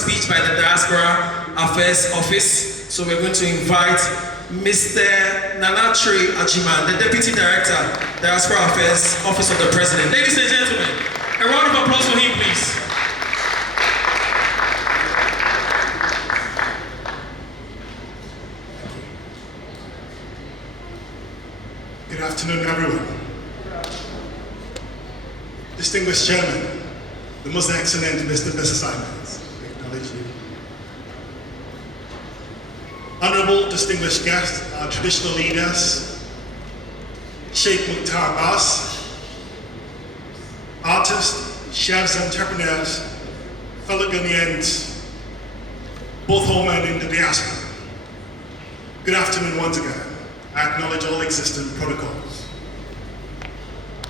speech by the Diaspora Affairs Office. So we're going to invite Mr. Nanatre Ajiman, the Deputy Director, Diaspora Affairs Office of the President. Ladies and gentlemen, a round of applause for him, please. Good afternoon, everyone. Distinguished Chairman, the most excellent Mr. Mrs. Simons, I acknowledge you. Honorable distinguished guests, our traditional leaders, Sheikh Mukhtar Abbas, artists, chefs, entrepreneurs, fellow Ghanaians, both home and in the diaspora. Good afternoon once again. I acknowledge all existing protocols.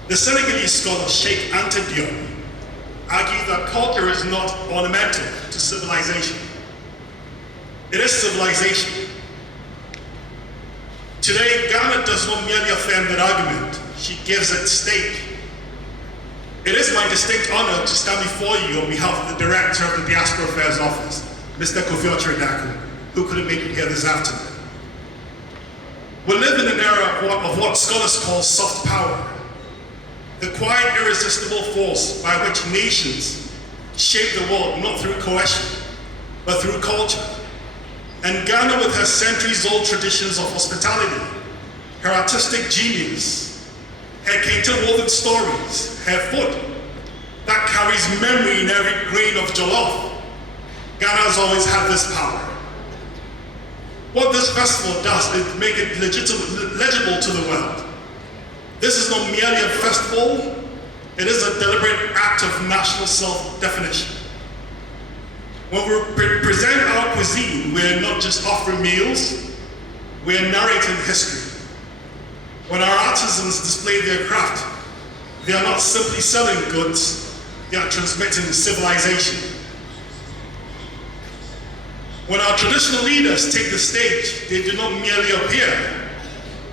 The Senegalese scholar Sheikh Anta Diop argued that culture is not ornamental to civilization. It is civilization. Today, Ghana does not merely affirm that argument, she gives it stake. It is my distinct honor to stand before you on behalf of the Director of the Diaspora Affairs Office, Mr. Kofi Ochredaku, who couldn't make it here this afternoon. We live in an era of what scholars call soft power, the quiet, irresistible force by which nations shape the world not through coercion, but through culture. And Ghana, with her centuries-old traditions of hospitality, her artistic genius, her Kente-woven stories, her food that carries memory in every grain of jollof, Ghana has always had this power. What this festival does is make it legible to the world. This is not merely a festival, it is a deliberate act of national self-definition. When we present our cuisine, we're not just offering meals, we're narrating history. When our artisans display their craft, they are not simply selling goods, they are transmitting civilization. When our traditional leaders take the stage, they do not merely appear,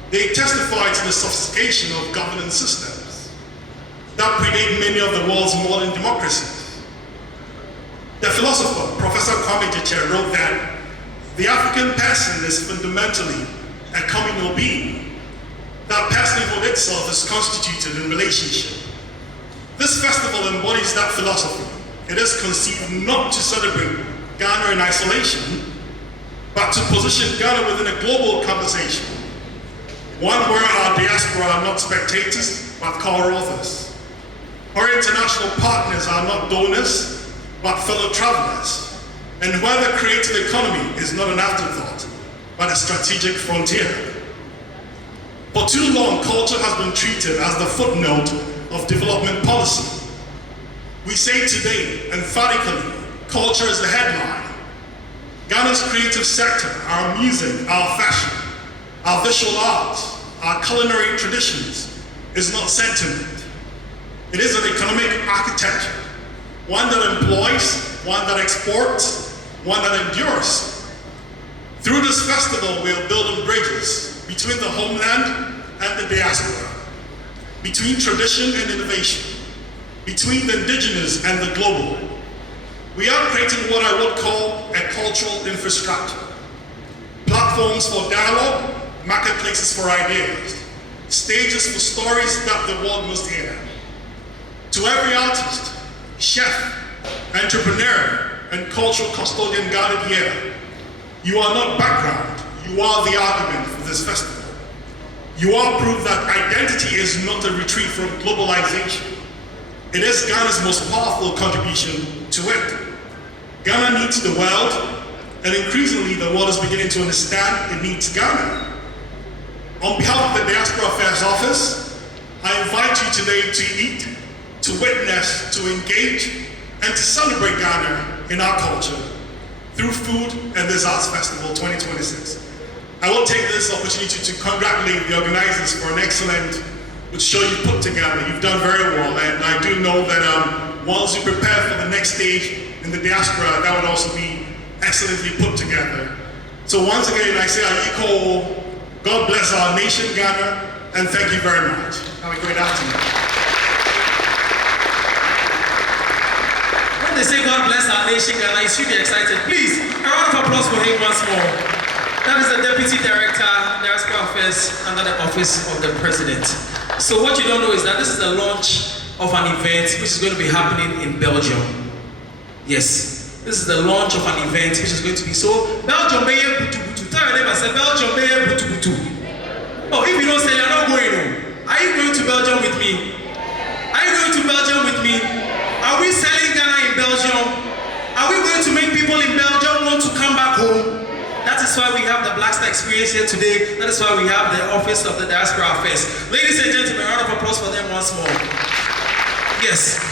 they testify to the sophistication of governance systems that predate many of the world's modern democracies. The philosopher, Professor Kwame Gyekye, wrote that the African person is fundamentally a communal being. That personhood itself is constituted in relationship. This festival embodies that philosophy. It is conceived not to celebrate Ghana in isolation, but to position Ghana within a global conversation, one where our diaspora are not spectators, but co-authors. Our international partners are not donors, but fellow travelers, and where the creative economy is not an afterthought, but a strategic frontier. For too long, culture has been treated as the footnote of development policy. We say today, emphatically, culture is the headline. Ghana's creative sector, our music, our fashion, our visual arts, our culinary traditions, is not sentiment. It is an economic architecture, one that employs, one that exports, one that endures. Through this festival, we are building bridges between the homeland and the diaspora, between tradition and innovation, between the indigenous and the global. We are creating what I would call a cultural infrastructure. Platforms for dialogue, marketplaces for ideas, stages for stories that the world must hear. To every artist, chef, entrepreneur, and cultural custodian gathered here, you are not background, you are the argument for this festival. You are proof that identity is not a retreat from globalization. It is Ghana's most powerful contribution to it. Ghana needs the world, and increasingly the world is beginning to understand it needs Ghana. On behalf of the Diaspora Affairs Office, I invite you today to eat, to witness, to engage, and to celebrate Ghana in our culture through food and this Arts Festival 2026. I will take this opportunity to congratulate the organizers for an excellent show you put together. You've done very well, and I do know that once you prepare for the next stage in the diaspora, that would also be excellently put together. So once again, I say Ayiko, God bless our nation, Ghana, and thank you very much. Have a great afternoon. they say God bless our nation, Ghana, you should be excited. Please, a round of applause for him once more. That is the Deputy Director, Diaspora Affairs, under the Office of the President. So what you don't know is that this is the launch of an event which is going to be happening in Belgium. Yes, this is the launch of an event which is going to be so. Belgium, Beye Butu Butu. Tell your neighbor, say Belgium, Beye Butu Butu. Oh, if you don't say you're not going home. Are you going to Belgium with me? Are you going to Belgium with me? Are we selling Ghana in Belgium? Are we going to make people in Belgium want to come back home? That is why we have the Black Star Experience here today. That is why we have the Office of the Diaspora Affairs. Ladies and gentlemen, a round of applause for them once more. Yes.